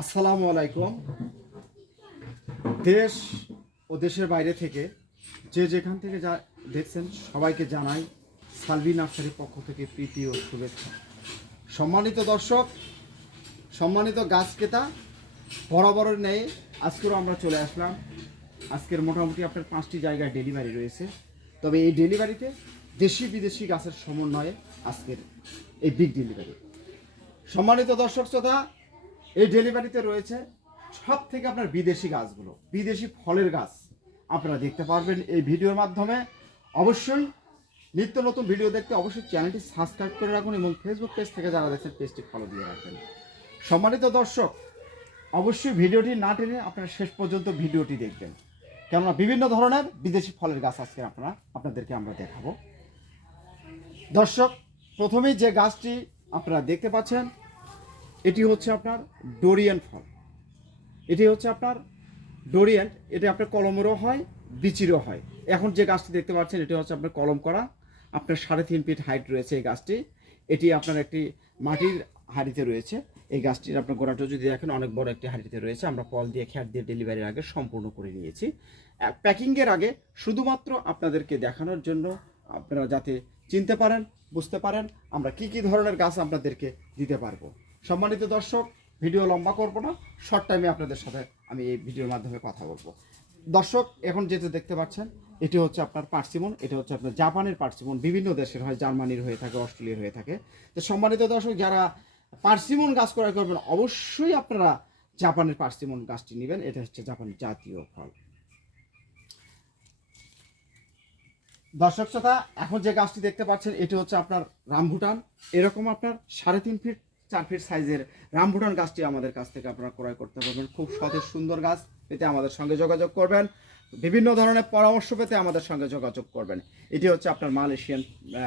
আসসালামু আলাইকুম। দেশ ও দেশের বাইরে থেকে যে যেখান থেকে যা দেখছেন সবাইকে জানাই সালভি নার্সারির পক্ষ থেকে প্রীতি ও শুভেচ্ছা। সম্মানিত দর্শক, সম্মানিত গাছ ক্রেতা, বরাবরের ন্যায় আজকেও আমরা চলে আসলাম। আজকের মোটামুটি আপনার 5টি জায়গায় ডেলিভারি রয়েছে। তবে এই ডেলিভারিতে দেশি বিদেশি গাছের সমন্বয়ে আজকের এই বিগ ডেলিভারি। সম্মানিত দর্শক শ্রোতা, এই ডেলিভারিতে রয়েছে সব থেকে আপনার বিদেশি গাছগুলো, বিদেশি ফলের গাছ আপনারা দেখতে পারবেন এই ভিডিওর মাধ্যমে। অবশ্যই নিত্য নতুন ভিডিও দেখতে অবশ্যই চ্যানেলটি সাবস্ক্রাইব করে রাখুন এবং ফেসবুক পেজ থেকে যারা দেখছেন পেজটি ফলো দিয়ে রাখবেন। সম্মানিত দর্শক, অবশ্যই ভিডিওটি না টেনে আপনারা শেষ পর্যন্ত ভিডিওটি দেখবেন, কেননা বিভিন্ন ধরনের বিদেশি ফলের গাছ আজকে আপনাদেরকে আমরা দেখাবো। দর্শক, প্রথমেই যে গাছটি আপনারা দেখতে পাচ্ছেন এটি হচ্ছে আপনার ডোরিয়ান ফল। এটি হচ্ছে আপনার ডোরিয়ান, এটি আপনার কলমেরও হয়, বিচিরও হয়। এখন যে গাছটি দেখতে পাচ্ছেন এটি হচ্ছে আপনার কলম করা, আপনার 3.5 ফিট হাইট রয়েছে এই গাছটি। এটি আপনার একটি মাটির হাঁড়িতে রয়েছে। এই গাছটির আপনার গোড়াটা যদি দেখেন অনেক বড় একটি হাঁড়িতে রয়েছে। আমরা কল দিয়ে খ্যাট দিয়ে ডেলিভারির আগে সম্পূর্ণ করে নিয়েছি। প্যাকিংয়ের আগে শুধুমাত্র আপনাদেরকে দেখানোর জন্য, আপনারা যাতে চিনতে পারেন, বুঝতে পারেন আমরা কি কি ধরনের গাছ আপনাদেরকে দিতে পারবো। সম্মানিত দর্শক, ভিডিও লম্বা করব না, শর্ট টাইমে আপনাদের সাথে আমি এই ভিডিওর মাধ্যমে কথা বলবো। দর্শক, এখন যেটা দেখতে পাচ্ছেন এটি হচ্ছে আপনার পার্সিমন। এটা হচ্ছে আপনার জাপানের পার্সিমন, বিভিন্ন দেশের হয়, জার্মানির হয়ে থাকে, অস্ট্রেলিয়ার হয়ে থাকে। তো সম্মানিত দর্শক, যারা পার্সিমন গাছ ক্রয় করবেন অবশ্যই আপনারা জাপানের পার্সিমন গাছটি নেবেন। এটা হচ্ছে জাপানের জাতীয় ফল। দর্শক শ্রোতা, এখন যে গাছটি দেখতে পাচ্ছেন এটি হচ্ছে আপনার রামভুটান। এরকম আপনার 3.5 ফিট 4 ফিট সাইজের রামভুটান গাছটি আমাদের কাছ থেকে আপনারা ক্রয় করতে পারবেন। খুব সতেজ সুন্দর গাছ পেতে আমাদের সঙ্গে যোগাযোগ করবেন। বিভিন্ন ধরনের পরামর্শ পেতে আমাদের সঙ্গে যোগাযোগ করবেন। এটি হচ্ছে আপনার মালয়েশিয়ান,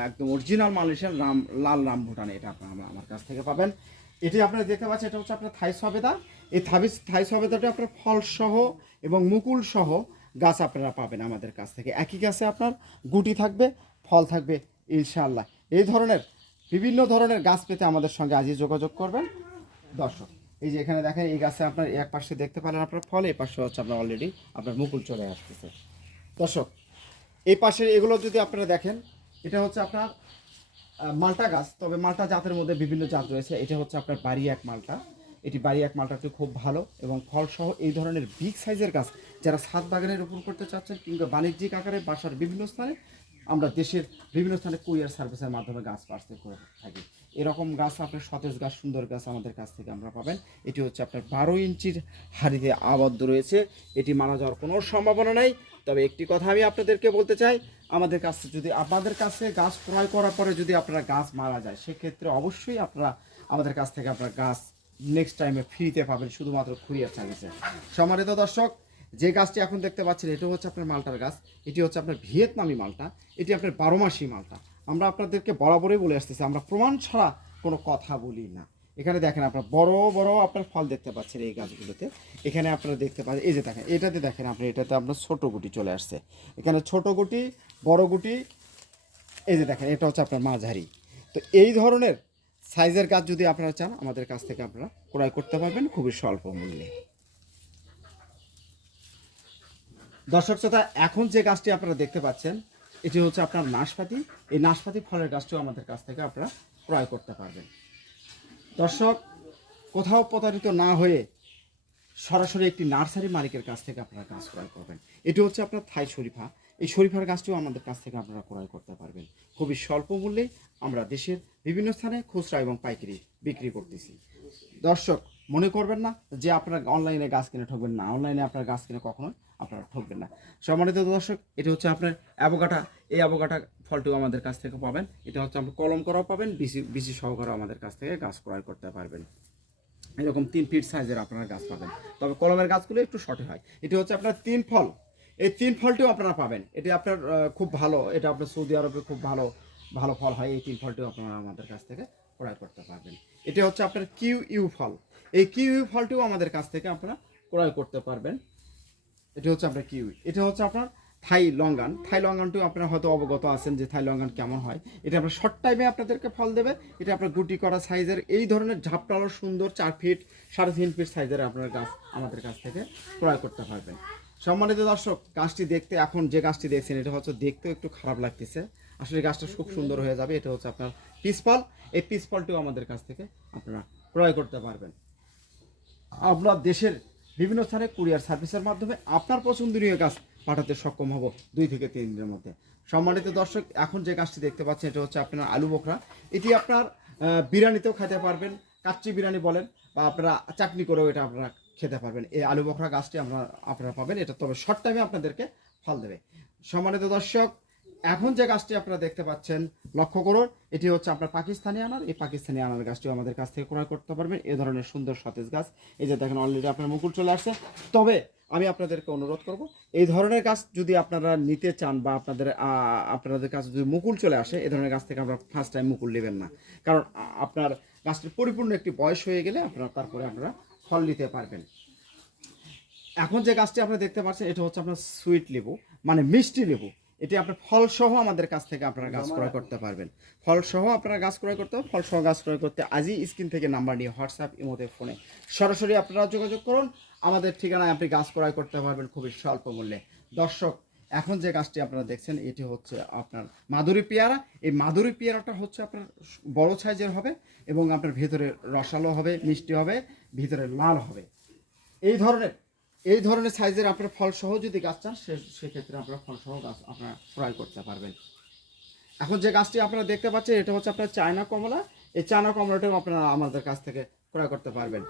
একদম অরিজিনাল মালয়েশিয়ান লাল রামভুটান। এটা আপনারা আমার কাছ থেকে পাবেন। এটি আপনারা দেখতে পাচ্ছেন এটা হচ্ছে আপনার থাই সবেদা। এই থাই সবেদাটা আপনার ফল সহ এবং মুকুল সহ গাছ আপনারা পাবেন আমাদের কাছ থেকে। একই গাছে আপনার গুটি থাকবে, ফল থাকবে ইনশাআল্লাহ। এই ধরনের বিভিন্ন ধরনের গাছ পেতে আমাদের সঙ্গে আজই যোগাযোগ করবেন। দর্শক, এই যে এখানে দেখেন এই গাছে আপনার এক পাশে দেখতে পেলেন আপনার ফল, এই পাশে হচ্ছে আপনার অলরেডি আপনার মুকুল চলে আসতেছে। দর্শক, এই পাশের এগুলো যদি আপনারা দেখেন, এটা হচ্ছে আপনার মালটা গাছ। তবে মালটা জাতের মধ্যে বিভিন্ন জাত রয়েছে। এটা হচ্ছে আপনার বাড়ি এক মালটা। এটি বাড়ি এক মালটাটি খুব ভালো এবং ফলসহ এই ধরনের বিগ সাইজের গাছ যারা ছাদ বাগানের উপর করতে চাচ্ছেন কিংবা বাণিজ্যিক আকারে বাসার বিভিন্ন স্থানে, আমরা দেশের বিভিন্ন স্থানে কুরিয়ার সার্ভিসের মাধ্যমে গাছ পার্সেল করে থাকি। এরকম গাছ আপনার সতেজ গাছ, সুন্দর গাছ আমাদের কাছ থেকে আমরা পাবেন। এটি হচ্ছে আপনার 12 ইঞ্চির হাড়িতে আবদ্ধ রয়েছে। এটি মারা যাওয়ার কোনো সম্ভাবনা নেই। তবে একটি কথা আমি আপনাদেরকে বলতে চাই, আমাদের কাছে যদি আপনাদের কাছে গাছ ক্রয় করার পরে যদি আপনারা গাছ মারা যায়, সেক্ষেত্রে অবশ্যই আপনারা আমাদের কাছ থেকে আপনার গাছ নেক্সট টাইমে ফ্রিতে পাবেন, শুধুমাত্র কুরিয়ার সার্ভিসে। সম্মানিত দর্শক, যে গাছটি এখন দেখতে পাচ্ছেন এটা হচ্ছে আপনার মালটার গাছ। এটি হচ্ছে আপনার ভিয়েতনামি মালটা। এটি আপনার 12 মাসি মালটা। আমরা আপনাদেরকে বরাবরই বলে আসতেছি, আমরা প্রমাণ ছাড়া কোনো কথা বলি না। এখানে দেখেন আপনার বড় বড় আপনার ফল দেখতে পাচ্ছেন এই গাছগুলোতে। এখানে আপনারা দেখতে পাচ্ছেন, এই যে দেখেন এটাতে, দেখেন আপনি এটাতে আপনার ছোট গুটি চলে আসছে। এখানে ছোট গুটি, বড় গুটি, এই যে দেখেন এটা হচ্ছে আপনার মাঝারি। তো এই ধরনের সাইজের গাছ যদি আপনারা চান আমাদের কাছ থেকে আপনারা ক্রয় করতে পারবেন খুবই স্বল্প মূল্যে। দর্শক শ্রোতা, এখন যে গাছটি আপনারা দেখতে পাচ্ছেন এটি হচ্ছে আপনার নাশপাতি। এই নাশপাতি ফলের গাছটিও আমাদের কাছ থেকে আপনারা ক্রয় করতে পারবেন। দর্শক, কোথাও প্রতারিত না হয়ে সরাসরি একটি নার্সারি মালিকের কাছ থেকে আপনারা গাছ ক্রয় করবেন। এটি হচ্ছে আপনার থাই শরীফা। এই শরীফার গাছটিও আমাদের কাছ থেকে আপনারা ক্রয় করতে পারবেন খুবই স্বল্প মূল্যে। আমরা দেশের বিভিন্ন স্থানে খুচরা এবং পাইকারি বিক্রি করতেছি। দর্শক, মনে করবেন না যে আপনারা অনলাইনে গাছ কিনে ঠকবেন না। অনলাইনে আপনার গাছ কিনে কখনোই আপনারা ঠকবেন না। সম্মানিত দর্শক, এটা হচ্ছে আপনার অ্যাভোকাডা। এই অ্যাভোকাডা ফলটিও আমাদের কাছ থেকে পাবেন। এটা হচ্ছে আপনার কলম করাও পাবেন, বিচি সহকারেও আমাদের কাছ থেকে গাছ ক্রয় করতে পারবেন। এরকম 3 ফিট সাইজের আপনারা গাছ পাবেন। তবে কলমের গাছগুলো একটু শর্টে হয়। এটি হচ্ছে আপনার 3 ফল। এই 3 ফলটিও আপনারা পাবেন। এটি আপনার খুব ভালো, এটা আপনার সৌদি আরবে খুব ভালো ভালো ফল হয়। এই 3 ফলটিও আপনারা আমাদের কাছ থেকে ক্রয় করতে পারবেন। এটি হচ্ছে আপনার কিউ ফল। এই কিউ ফলটিও আমাদের কাছ থেকে আপনারা ক্রয় করতে পারবেন। এটি হচ্ছে আপনার কিউই। এটা হচ্ছে আপনার থাই লঙ্গান। থাই লঙ্গানটিও আপনারা হয়তো অবগত আছেন যে থাই লঙ্গান কেমন হয়। এটা আপনার শর্ট টাইমে আপনাদেরকে ফল দেবে। এটা আপনার গুটি করা সাইজের এই ধরনের ঝাপটালো সুন্দর 4 ফিট 3.5 ফিট সাইজের আপনার গাছ আমাদের কাছ থেকে ক্রয় করতে পারবেন। সম্মানিত দর্শক, গাছটি দেখতে এখন যে গাছটি দেখছেন এটা হচ্ছে দেখতেও একটু খারাপ লাগতেছে, আসলে গাছটা খুব সুন্দর হয়ে যাবে। এটা হচ্ছে আপনার পিস ফল। এই পিস ফলটিও আমাদের কাছ থেকে আপনারা ক্রয় করতে পারবেন। আপনার দেশের বিভিন্ন স্থানে কুরিয়ার সার্ভিসের মাধ্যমে আপনার পছন্দনীয় গাছ পাঠাতে সক্ষম হব 2 থেকে 3 দিনের মধ্যে। সম্মানিত দর্শক, এখন যে গাছটি দেখতে পাচ্ছেন এটা হচ্ছে আপনার আলু বোখরা। এটি আপনার বিরিয়ানিতেও খেতে পারবেন, কাচ্চি বিরিয়ানি বলেন, বা আপনারা চাটনি করেও এটা আপনারা খেতে পারবেন। এই আলু বোখরা গাছটি আপনারা পাবেন। এটা তবে শর্ট টাইমে আপনাদেরকে ফল দেবে। সম্মানিত দর্শক, এখন যে গাছটি আপনারা দেখতে পাচ্ছেন লক্ষ্য করুন, এটি হচ্ছে আপনার পাকিস্তানি আনার। এই পাকিস্তানি আনার গাছটিও আমাদের কাছ থেকে ক্রয় করতে পারবেন। এ ধরনের সুন্দর সতেজ গাছ, এই যে দেখেন অলরেডি আপনার মুকুল চলে আসছে। তবে আমি আপনাদেরকে অনুরোধ করব, এই ধরনের গাছ যদি আপনারা নিতে চান বা আপনাদের কাছে যদি মুকুল চলে আসে, এই ধরনের গাছ থেকে আপনারা ফার্স্ট টাইম মুকুল নেবেন না, কারণ আপনার গাছটির পরিপূর্ণ একটি বয়স হয়ে গেলে তারপরে আপনারা ফল নিতে পারবেন। এখন যে গাছটি আপনারা দেখতে পাচ্ছেন এটা হচ্ছে আপনার সুইট লেবু, মানে মিষ্টি লেবু। এটি আপনার ফলসহ আমাদের কাছ থেকে আপনারা গাছ ক্রয় করতে পারবেন। ফলসহ আপনারা গাছ ক্রয় করতে হবে। ফলসহ গাছ ক্রয় করতে আজই স্ক্রিন থেকে নাম্বার নিয়ে হোয়াটসঅ্যাপ, ইমোতে, ফোনে সরাসরি আপনারা যোগাযোগ করুন। আমাদের ঠিকানায় আপনি গাছ ক্রয় করতে পারবেন খুবই স্বল্প মূল্যে। দর্শক, এখন যে গাছটি আপনারা দেখছেন এটি হচ্ছে আপনার মাধুরী পেয়ারা। এই মাধুরী পেয়ারাটা হচ্ছে আপনার বড় সাইজের হবে এবং আপনার ভেতরে রসালো হবে, মিষ্টি হবে, ভিতরে লাল হবে। এই ধরনের সাইজের আপনার ফলসহ যদি গাছ চান সেক্ষেত্রে আপনারা ফলসহ গাছ আপনারা ক্রয় করতে পারবেন। এখন যে গাছটি আপনারা দেখতে পাচ্ছেন এটা হচ্ছে আপনার চায়না কমলা। এই চায়না কমলাটাও আপনারা আমাদের কাছ থেকে ক্রয় করতে পারবেন।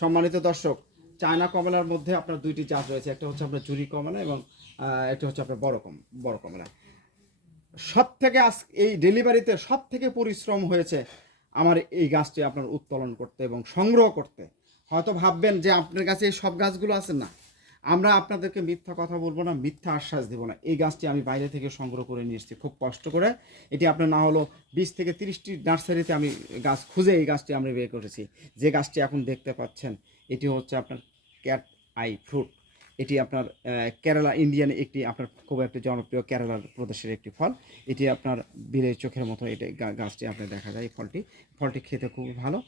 সম্মানিত দর্শক, চায়না কমলার মধ্যে আপনার 2টি জাত রয়েছে, একটা হচ্ছে আপনার জুরি কমলা এবং একটা হচ্ছে আপনার বড় কমলা। সব থেকে এই ডেলিভারিতে সব থেকে পরিশ্রম হয়েছে আমার এই গাছটি আপনার উত্তোলন করতে এবং সংগ্রহ করতে। হয়তো ভাববেন যে আপনার কাছে এই সব গাছগুলো আছে না, আমরা আপনাদেরকে মিথ্যা কথা বলবো না, মিথ্যা আশ্বাস দেবো না। এই গাছটি আমি বাইরে থেকে সংগ্রহ করে নিয়ে এসেছি খুব কষ্ট করে। এটি আপনার না হলো 20 থেকে 30টি নার্সারিতে আমি গাছ খুঁজে এই গাছটি আমরা বের করেছি। যে গাছটি এখন দেখতে পাচ্ছেন এটি হচ্ছে আপনার ক্যাট আই ফ্রুট। এটি আপনার কেরালা ইন্ডিয়ান একটি আপনার খুব একটি জনপ্রিয় কেরালার প্রদেশের একটি ফল। এটি আপনার বিলের চোখের মতো এটা গাছটি আপনার দেখা যায়। ফলটি খেতে খুবই ভালো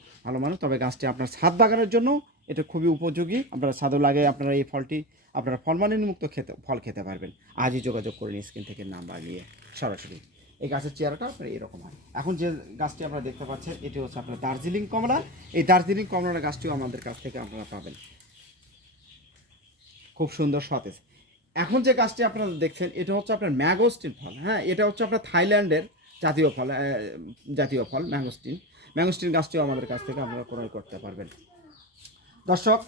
মানে, তবে গাছটি আপনার ছাদ বাগানের জন্য এটা খুবই উপযোগী। আপনারা ছাদও লাগে আপনারা এই ফলটি আপনারা ফলমালিনী মুক্ত ফল খেতে পারবেন। আজই যোগাযোগ করে নিন স্ক্রিন থেকে নাম্বার নিয়ে সরাসরি। এই গাছের চেয়ারটা আপনার এরকম হয়। এখন যে গাছটি আপনারা দেখতে পাচ্ছেন এটি হচ্ছে আপনার দার্জিলিং কমলা। এই দার্জিলিং কমলার গাছটিও আমাদের কাছ থেকে আপনারা পাবেন, খুব সুন্দর সতেজ। এখন যে গাছটি আপনারা দেখছেন এটা হচ্ছে আপনার ম্যাঙ্গোস্টিন ফল। হ্যাঁ, এটা হচ্ছে আপনার থাইল্যান্ডের জাতীয় ফল ম্যাঙ্গোস্টিন গাছটিও আমাদের কাছ থেকে আপনারা ক্রয় করতে পারবেন। দর্শক,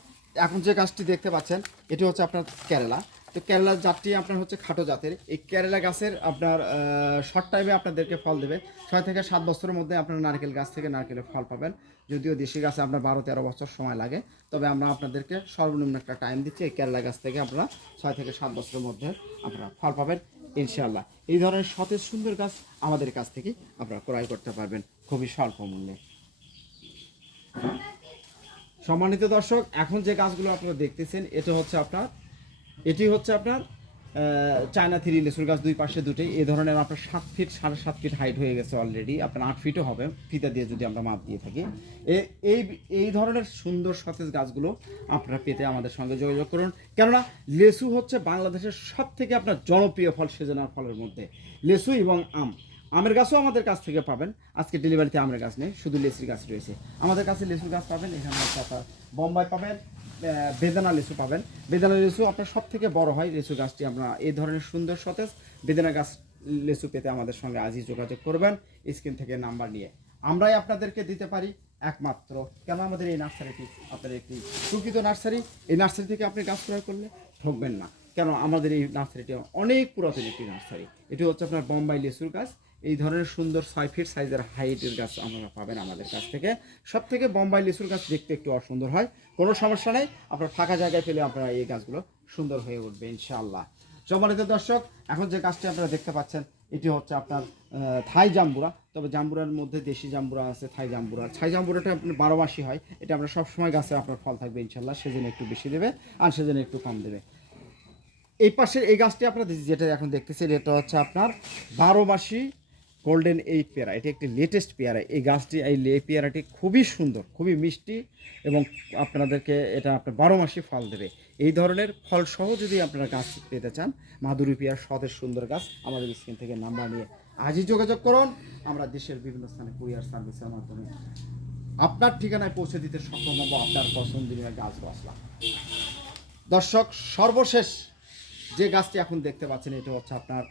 এখন যে গাছটি দেখতে পাচ্ছেন এটি হচ্ছে আপনার কেরালা। তো কেরালার জাতটি আপনার হচ্ছে খাটো জাতের। এই কেরালা গাছের আপনার শর্ট টাইমে আপনাদেরকে ফল দেবে। 6 থেকে 7 বছরের মধ্যে আপনার নারকেল গাছ থেকে নারকেলের ফল পাবেন। যদিও দেশি গাছে আপনার 12-13 বছর সময় লাগে, তবে আমরা আপনাদেরকে সর্বনিম্ন একটা টাইম দিচ্ছি। এই কেরালা গাছ থেকে আপনারা 6 থেকে 7 বছরের মধ্যে আপনারা ফল পাবেন ইনশাআল্লাহ। এই ধরনের সতেজ সুন্দর গাছ আমাদের কাছ থেকে আপনারা ক্রয় করতে পারবেন খুবই স্বল্প মূল্যে। সম্মানিত দর্শক, এখন যে গাছগুলো আপনারা দেখতেছেন এটি হচ্ছে আপনার চায়না 3 লেচুর গাছ। 2 পাশে দুটোই এই ধরনের আপনার 7 ফিট 7.5 ফিট হাইট হয়ে গেছে অলরেডি। আপনার 8 ফিটও হবে ফিতা দিয়ে যদি আমরা মাপ দিয়ে থাকি। এই ধরনের সুন্দর সতেজ গাছগুলো আপনারা পেতে আমাদের সঙ্গে যোগাযোগ করুন। কেননা লেচু হচ্ছে বাংলাদেশের সব থেকে আপনার জনপ্রিয় ফল, সিজনাল ফলের মধ্যে লেচু এবং আমের গাছও আমাদের কাছ থেকে পাবেন। আজকে ডেলিভারিতে আমের গাছ নেই, শুধু লেচুর গাছ রয়েছে। আমাদের কাছে লেচুর গাছ পাবেন, এখানে আপনার বোম্বাই পাবেন, বেদানা লিচু পাবেন। বেদানা লিচু আপনার সব থেকে বড় হয় লিচু গাছটি। আপনারা এই ধরনের সুন্দর সতেজ বেদানা গাছ লিচু পেতে আমাদের সঙ্গে আজই যোগাযোগ করবেন স্ক্রিন থেকে নাম্বার নিয়ে। আমরাই আপনাদেরকে দিতে পারি একমাত্র, কেন আমাদের এই নার্সারিটি আপনার একটি প্রকৃত নার্সারি। এই নার্সারি থেকে আপনি গাছ ক্রয় করলে ঠকবেন না, কেন আমাদের এই নার্সারিটি অনেক পুরাতন একটি নার্সারি। এটি হচ্ছে আপনার বোম্বাই লিচুর গাছ। এই ধরনের সুন্দর 6 ফিট সাইজের হাইটের গাছ আপনারা পাবেন আমাদের কাছ থেকে। সব থেকে বোম্বাই লিচুর গাছ দেখতে একটু অসুন্দর হয়, কোনো সমস্যা নেই। আপনার ফাঁকা জায়গায় পেলে আপনারা এই গাছগুলো সুন্দর হয়ে উঠবে ইনশাআল্লাহ। সম্মানিত দর্শক, এখন যে গাছটি আপনারা দেখতে পাচ্ছেন এটি হচ্ছে আপনার থাই জাম্বুরা। তবে জাম্বুরার মধ্যে দেশি জাম্বুরা আছে, থাই জাম্বুরাটা আপনার 12 মাসই হয়। এটা আপনার সবসময় গাছে আপনার ফল থাকবে ইনশাআল্লাহ। সেজন্য একটু বেশি দেবে আর সেজন্য একটু কম দেবে। এই পাশের এই গাছটি আপনারা যেটা এখন দেখতেছেন এটা হচ্ছে আপনার 12 মাসি গোল্ডেন এই পেয়ারা, এটি একটি লেটেস্ট পেয়ারা। এই গাছটি এই পেয়ারাটি খুবই সুন্দর, খুবই মিষ্টি এবং আপনাদেরকে এটা আপনার 12 মাসি ফল দেবে। এই ধরনের ফল সহ যদি আপনারা গাছ পেতে চান, মাধুরী পেয়ার সতেজ সুন্দর গাছ, আমাদের স্ক্রিন থেকে নাম্বার নিয়ে আজই যোগাযোগ করুন। আমরা দেশের বিভিন্ন স্থানে কুরিয়ার সার্ভিসের মাধ্যমে আপনার ঠিকানায় পৌঁছে দিতে সক্ষম হবো আপনার পছন্দনীয় গাছ গাছলা। দর্শক, সর্বশেষ যে গাছটি এখন দেখতে পাচ্ছেন এটা হচ্ছে আপনার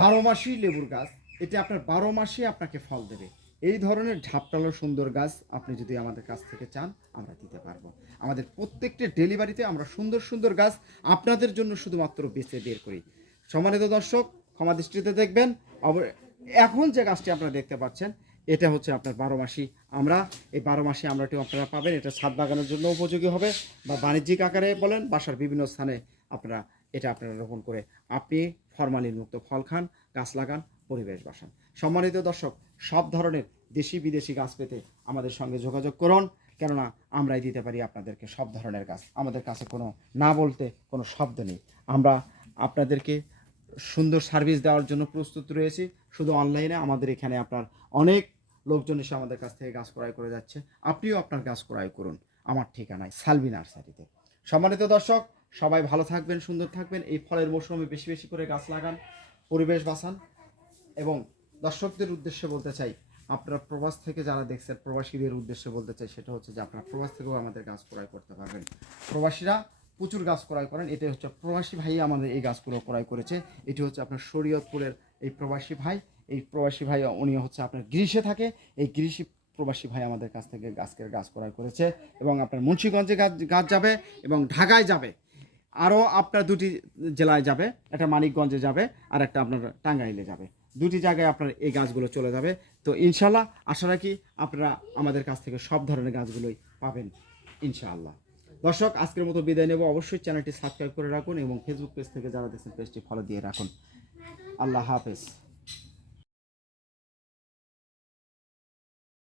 12 মাসি লেবুর গাছ। এটি আপনার 12 মাসে আপনাকে ফল দেবে। এই ধরনের ঝাপটালো সুন্দর গাছ আপনি যদি আমাদের কাছ থেকে চান, আমরা দিতে পারবো। আমাদের প্রত্যেকটি ডেলিভারিতে আমরা সুন্দর সুন্দর গাছ আপনাদের জন্য শুধুমাত্র বেছে বের করি। সম্মানিত দর্শক, ক্ষমা দৃষ্টিতে দেখবেন। এখন যে গাছটি আপনারা দেখতে পাচ্ছেন এটা হচ্ছে আপনার 12 মাসি। আমরা এই 12 মাসে আমরাটিও আপনারা পাবেন। এটা ছাদ বাগানের জন্য উপযোগী হবে বা বাণিজ্যিক আকারে বলেন, বাসার বিভিন্ন স্থানে আপনারা রোপণ করে আপনি ফরমালিন মুক্ত ফল খান, গাছ লাগান, পরিবেশ বাসান। সম্মানিত দর্শক, সব ধরনের দেশি বিদেশি গাছ পেতে আমাদের সঙ্গে যোগাযোগ করুন, কেননা আমরাই দিতে পারি আপনাদেরকে সব ধরনের গাছ। আমাদের কাছে কোনো না বলতে কোনো শব্দ নেই। আমরা আপনাদেরকে সুন্দর সার্ভিস দেওয়ার জন্য প্রস্তুত রয়েছি। শুধু অনলাইনে আমাদের এখানে আপনার অনেক লোকজন এসে আমাদের কাছ থেকে গাছ ক্রয় করে যাচ্ছে। আপনিও আপনার গাছ ক্রয় করুন আমার ঠিকানায়, সালভি নার্সারিতে। সম্মানিত দর্শক, সবাই ভালো থাকবেন, সুন্দর থাকবেন। এই ফলের মৌসুমে বেশি বেশি করে গাছ লাগান, পরিবেশ বাঁচান। এবং দর্শকদের উদ্দেশ্যে বলতে চাই, আপনারা প্রবাস থেকে যারা দেখছেন, প্রবাসীদের উদ্দেশ্যে বলতে চাই সেটা হচ্ছে যে আপনারা প্রবাস থেকেও আমাদের গাছ ক্রয় করতে পারবেন। প্রবাসীরা প্রচুর গাছ ক্রয় করেন। এটাই হচ্ছে প্রবাসী ভাই আমাদের এই গাছগুলো ক্রয় করেছে। এটি হচ্ছে আপনার শরীয়তপুরের এই প্রবাসী ভাই। এই প্রবাসী ভাই উনি হচ্ছে আপনার গ্রিসে থাকে। এই গ্রিসি প্রবাসী ভাই আমাদের কাছ থেকে গাছ ক্রয় করেছে এবং আপনার মুন্সিগঞ্জে গাছ যাবে এবং ঢাকায় যাবে, আরও আপনার দুটি জেলায় যাবে, একটা মানিকগঞ্জে যাবে আর একটা আপনার টাঙ্গাইলে যাবে। দুটি জায়গায় আপনার এই গাছগুলো চলে যাবে। তো ইনশাল্লাহ আশা রাখি আপনারা আমাদের কাছ থেকে সব ধরনের গাছগুলোই পাবেন ইনশাআল্লাহ। দর্শক, আজকের মতো বিদায় নেব। অবশ্যই চ্যানেলটি সাবস্ক্রাইব করে রাখুন এবং ফেসবুক পেজ থেকে যারা দেখছেন পেজটি ফলো দিয়ে রাখুন। আল্লাহ হাফেজ।